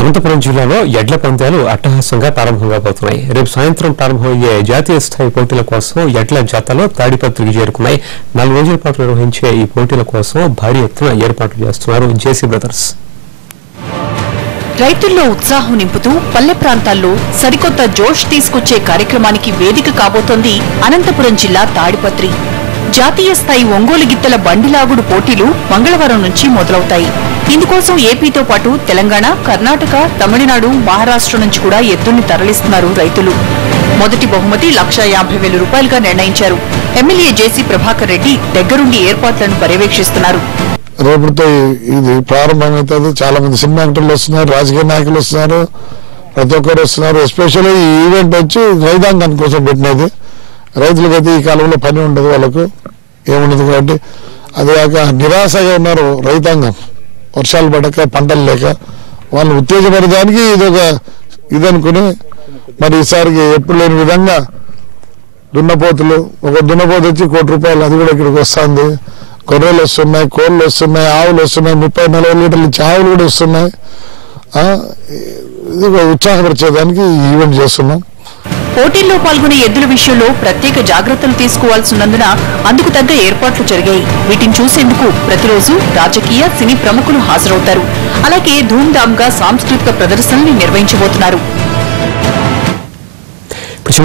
అనంతపురం జిల్లాలో ఎడ్ల పందాలు అట్టహాసంగా ప్రారంభంగా పోతున్నాయి. రేపు సాయంత్రం ప్రారంభమయ్యే జాతీయ స్థాయి పోటీల కోసం ఎడ్ల జాతలో తాడిపత్రికి చేరుకున్నాయి. 4 రోజుల పాటు నిర్వహించే ఈ పోటీల కోసం భారీ ఎత్తున ఏర్పాట్లు చేస్తున్నారు జేసీ బ్రదర్స్. రైతుల్లో ఉత్సాహం నింపుతూ పల్లె ప్రాంతాల్లో సరికొత్త జోష్ తీసుకొచ్చే కార్యక్రమానికి వేదిక కాబోతోంది అనంతపురం జిల్లా తాడిపత్రి. జాతీయ స్థాయి ఒంగోలు గిత్తల బండిలాగుడు పోటీలు మంగళవారం నుంచి మొదలవుతాయి. ఇందుకోసం ఏపీతో పాటు తెలంగాణ, కర్ణాటక, తమిళనాడు, మహారాష్ట్ర నుంచి కూడా ఎద్దుల్ని తరలిస్తున్నారు రైతులు. మొదటి బహుమతి ₹1,50,000 నిర్ణయించారు. ఎమ్మెల్యే జేసీ ప్రభాకర్ రెడ్డి దగ్గరుండి ఏర్పాట్లను పర్యవేక్షిస్తున్నారు. రేపటితో ఇది ప్రారంభమవుతుంది. చాలా మంది సినిమా యాక్టర్లు వస్తున్నారు, రాజకీయ నాయకులు వస్తున్నారు, ప్రతి ఒక్కరు వస్తున్నారు. ఎస్పెషల్లీ ఈ ఈవెంట్ వచ్చి రైతాంగం కోసం పెట్టినది. రైతులకైతే ఈ కాలంలో పని ఉండదు, వాళ్ళకు ఏముండదు. కాబట్టి అదేగాక నిరాశగా ఉన్నారు రైతాంగం, వర్షాలు పడక పంటలు లేక. వాళ్ళని ఉత్తేజపడడానికి ఇది అనుకుని మరి ఈసారికి ఎప్పుడు లేని విధంగా దున్నపోతులు, ఒక దున్నపోతు వచ్చి ₹1,00,00,000, అది కూడా ఇక్కడికి వస్తుంది. గొర్రెలు వస్తున్నాయి, కోళ్ళు వస్తున్నాయి, ఆవులు వస్తున్నాయి, 30-40 లీటర్లు ఇచ్చే ఆవులు కూడా వస్తున్నాయి. ఇది ఉత్సాహపరిచేదానికి ఈవెంట్ చేస్తున్నాం. పోటీల్లో పాల్గొనే ఎద్దుల విషయంలో ప్రత్యేక జాగ్రత్తలు తీసుకోవాల్సినందున అందుకు తగ్గ ఏర్పాట్లు జరిగాయి. వీటిని చూసేందుకు ప్రతిరోజు రాజకీయ, సినీ ప్రముఖులు హాజరవుతారు. అలాగే ధూమ్ధామ్గా సాంస్కృతిక ప్రదర్శనల్ని నిర్వహించబోతున్నారు.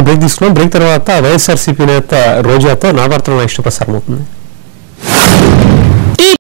బ్రేక్ తీసుకున్నాం. బ్రేక్ తర్వాత వైఎస్ఆర్సీపీ నేత రోజాతో నా వార్తలు నెక్స్ట్ ప్రసారం అవుతుంది.